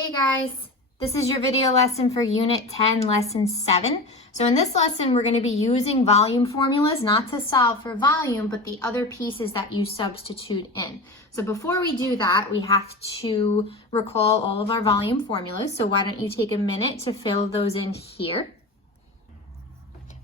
Hey guys, this is your video lesson for Unit 10, Lesson 7. So in this lesson, we're going to be using volume formulas, not to solve for volume, but the other pieces that you substitute in. So before we do that, we have to recall all of our volume formulas. So why don't you take a minute to fill those in here.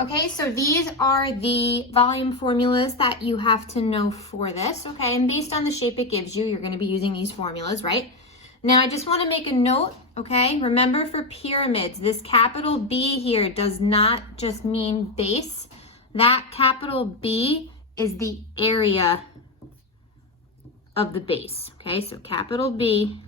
Okay, so these are the volume formulas that you have to know for this, okay? And based on the shape it gives you, you're going to be using these formulas, right? Now, I just want to make a note, okay? Remember for pyramids, this capital B here does not just mean base. That capital B is the area of the base, okay? So capital B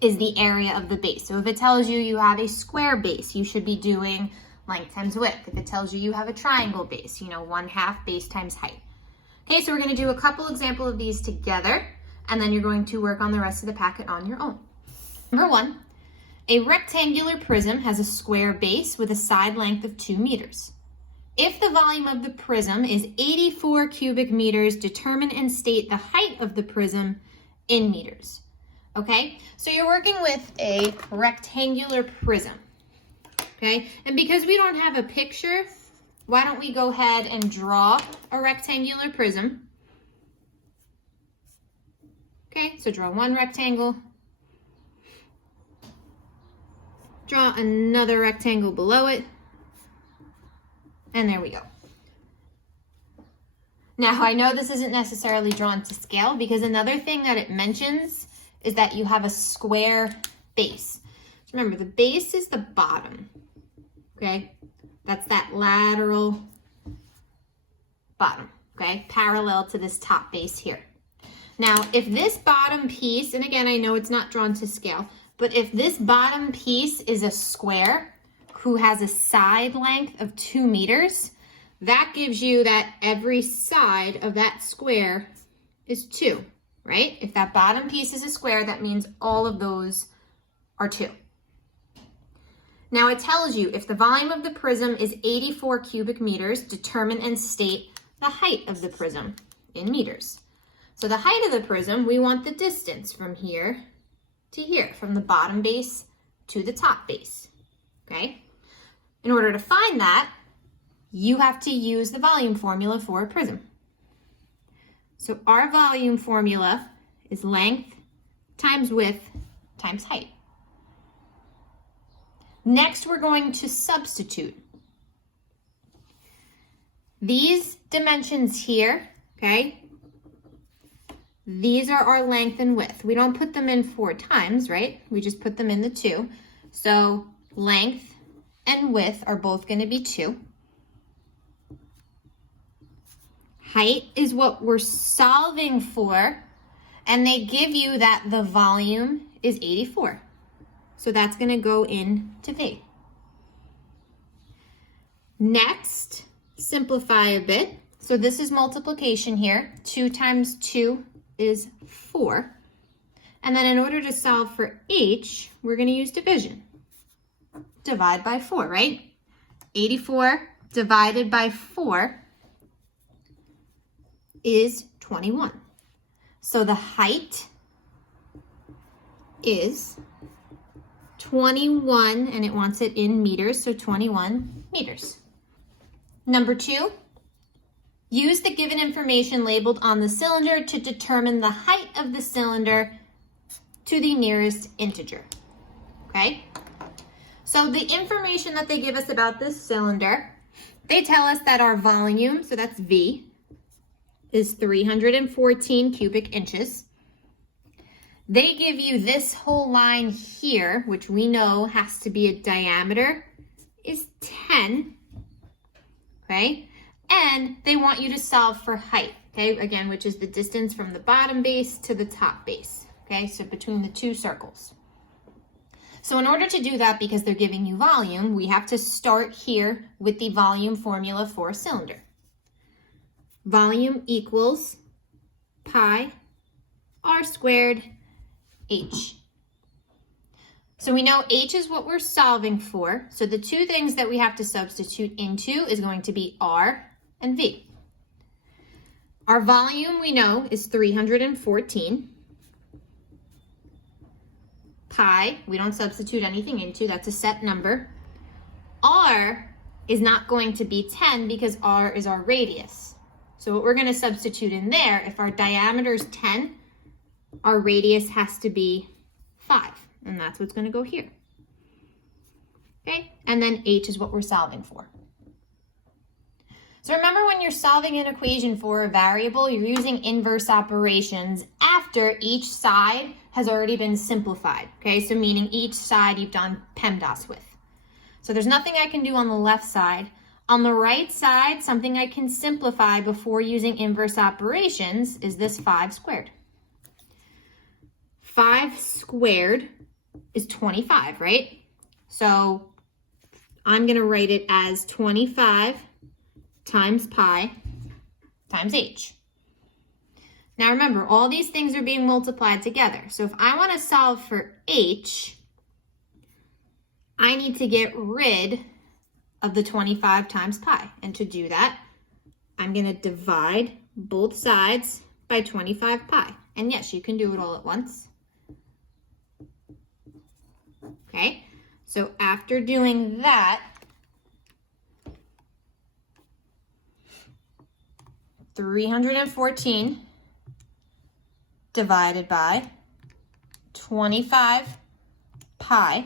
is the area of the base. So if it tells you you have a square base, you should be doing length times width. If it tells you you have a triangle base, 1/2 base times height. Okay, so we're going to do a couple examples of these together, and then you're going to work on the rest of the packet on your own. Number 1, a rectangular prism has a square base with a side length of 2 meters. If the volume of the prism is 84 cubic meters, determine and state the height of the prism in meters. Okay, so you're working with a rectangular prism. Okay, and because we don't have a picture, why don't we go ahead and draw a rectangular prism? Okay, so draw one rectangle, draw another rectangle below it, and there we go. Now, I know this isn't necessarily drawn to scale because another thing that it mentions is that you have a square base. So remember, the base is the bottom, okay? That's that lateral bottom, okay? Parallel to this top base here. Now, if this bottom piece, and again, I know it's not drawn to scale, but if this bottom piece is a square who has a side length of 2 meters, that gives you that every side of that square is 2, right? If that bottom piece is a square, that means all of those are 2. Now it tells you if the volume of the prism is 84 cubic meters, determine and state the height of the prism in meters. So the height of the prism, we want the distance from here to here, from the bottom base to the top base, okay? In order to find that, you have to use the volume formula for a prism. So our volume formula is length times width times height. Next, we're going to substitute. These dimensions here, okay? These are our length and width. We don't put them in 4 times, right? We just put them in the 2. So length and width are both going to be 2. Height is what we're solving for, and they give you that the volume is 84. So that's going to go into V. Next, simplify a bit. So this is multiplication here. 2 times 2 is 4. And then in order to solve for H, we're going to use division. Divide by 4, right? 84 divided by 4 is 21. So the height is 21, and it wants it in meters, so 21 meters. Number 2, use the given information labeled on the cylinder to determine the height of the cylinder to the nearest integer, okay? So the information that they give us about this cylinder, they tell us that our volume, so that's V, is 314 cubic inches. They give you this whole line here, which we know has to be a diameter, is 10, okay? And they want you to solve for height, okay? Again, which is the distance from the bottom base to the top base, okay? So between the 2 circles. So in order to do that, because they're giving you volume, we have to start here with the volume formula for a cylinder. Volume equals pi r squared H. So we know H is what we're solving for. So the 2 things that we have to substitute into is going to be R and V. Our volume we know is 314. pi, we don't substitute anything into, that's a set number. R is not going to be 10 because R is our radius. So what we're going to substitute in there, if our diameter is 10, our radius has to be 5, and that's what's going to go here. Okay, and then H is what we're solving for. So remember, when you're solving an equation for a variable, you're using inverse operations after each side has already been simplified. Okay, so meaning each side you've done PEMDAS with. So there's nothing I can do on the left side. On the right side, something I can simplify before using inverse operations is this 5 squared. 5 squared is 25, right? So I'm going to write it as 25 times pi times h. Now remember, all these things are being multiplied together. So if I want to solve for h, I need to get rid of the 25 times pi. And to do that, I'm going to divide both sides by 25 pi. And yes, you can do it all at once. Okay, so after doing that, 314 divided by 25 pi.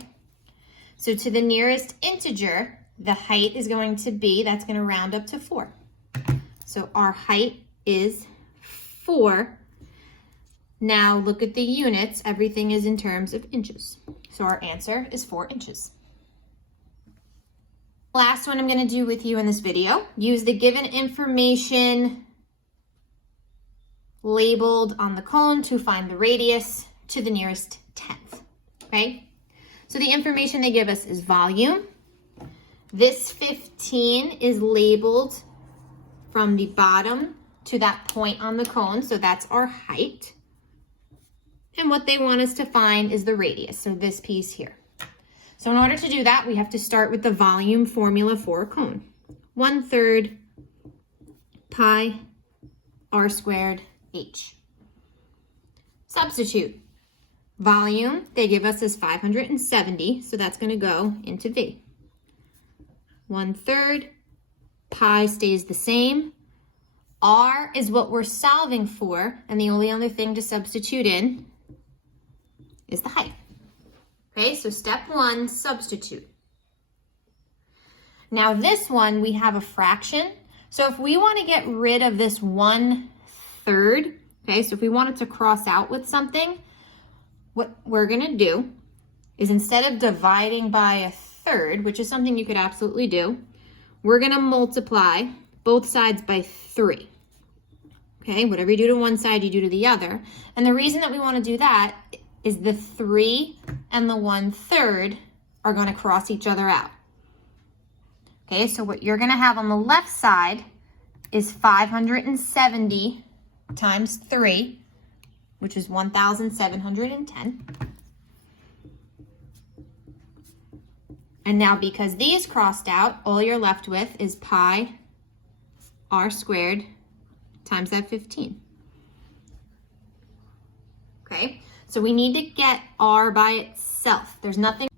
So to the nearest integer, the height is going to be, that's going to round up to 4. So our height is 4. Now look at the units. Everything is in terms of inches. So our answer is 4 inches. Last one I'm going to do with you in this video. Use the given information labeled on the cone to find the radius to the nearest tenth. Okay? So the information they give us is volume. This 15 is labeled from the bottom to that point on the cone, so that's our height. And what they want us to find is the radius, so this piece here. So in order to do that, we have to start with the volume formula for a cone. 1/3 pi r squared h. Substitute. Volume, they give us as 570, so that's going to go into V. 1/3 pi stays the same. R is what we're solving for, and the only other thing to substitute in is the height. Okay, so step 1, substitute. Now this one, we have a fraction. So if we want to get rid of this 1/3, okay, so if we wanted to cross out with something, what we're going to do is, instead of dividing by a third, which is something you could absolutely do, we're going to multiply both sides by 3. Okay, whatever you do to one side, you do to the other. And the reason that we want to do that is the 3 and the 1/3 are going to cross each other out. Okay, so what you're going to have on the left side is 570 times 3, which is 1,710. And now because these crossed out, all you're left with is pi r squared times that 15. Okay, so we need to get r by itself. There's nothing.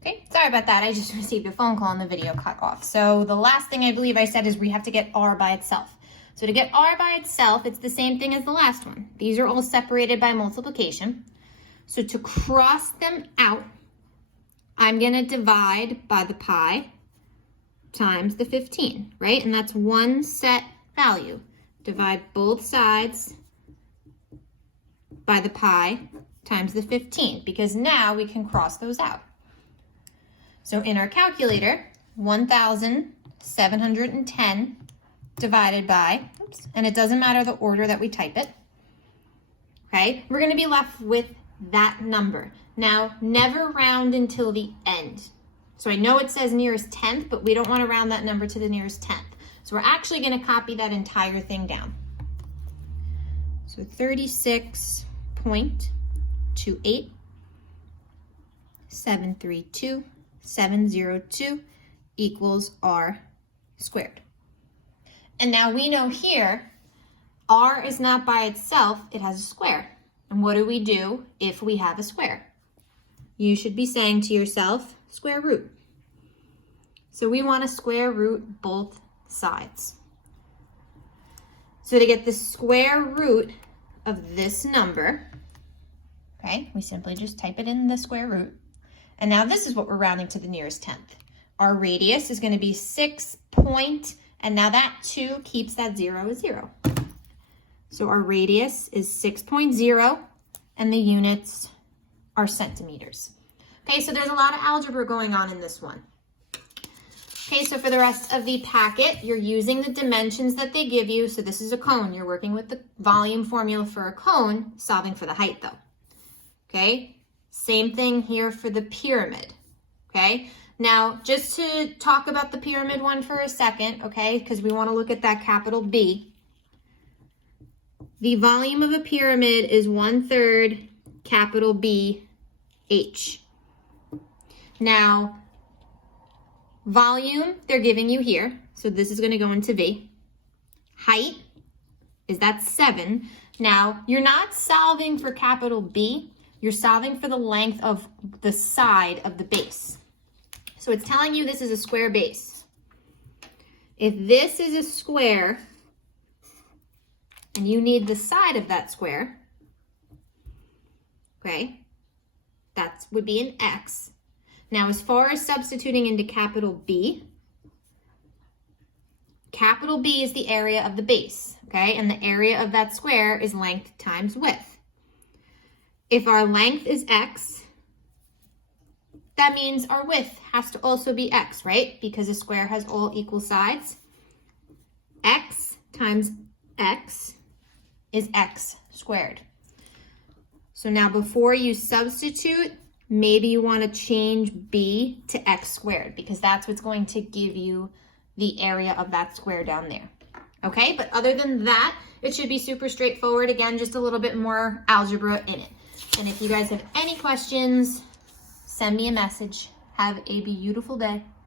Okay, sorry about that. I just received a phone call and the video cut off. So the last thing I believe I said is we have to get r by itself. So to get r by itself, it's the same thing as the last one. These are all separated by multiplication. So to cross them out, I'm going to divide by the pi times the 15, right? And that's one set value. Divide both sides by the pi times the 15, because now we can cross those out. So in our calculator, 1,710 divided by, oops, and it doesn't matter the order that we type it, okay? We're going to be left with that number. Now, never round until the end. So I know it says nearest tenth, but we don't want to round that number to the nearest tenth. So we're actually going to copy that entire thing down. So 36.28 732 equals r squared. And now we know here, r is not by itself, it has a square. And what do we do if we have a square? you should be saying to yourself, square root. So we want to square root both sides. So to get the square root of this number, okay, we simply just type it in the square root. And now this is what we're rounding to the nearest tenth. Our radius is going to be 6 point, and now that 2 keeps that 0 as 0. So our radius is 6.0, and the units are centimeters. Okay, so there's a lot of algebra going on in this one. Okay, so for the rest of the packet, you're using the dimensions that they give you. So this is a cone. You're working with the volume formula for a cone, solving for the height though. Okay, same thing here for the pyramid. Okay, now just to talk about the pyramid one for a second, okay, because we want to look at that capital B. The volume of a pyramid is 1/3 capital B H. Now, volume, they're giving you here. So this is going to go into V. Height is that 7. Now, you're not solving for capital B. You're solving for the length of the side of the base. So it's telling you this is a square base. If this is a square, and you need the side of that square, okay, that would be an X. Now, as far as substituting into capital B is the area of the base, okay? And the area of that square is length times width. If our length is X, that means our width has to also be X, right? Because a square has all equal sides. X times X is X squared. So now before you substitute, maybe you want to change B to X squared because that's what's going to give you the area of that square down there. Okay, but other than that, it should be super straightforward. Again, just a little bit more algebra in it. And if you guys have any questions, send me a message. Have a beautiful day.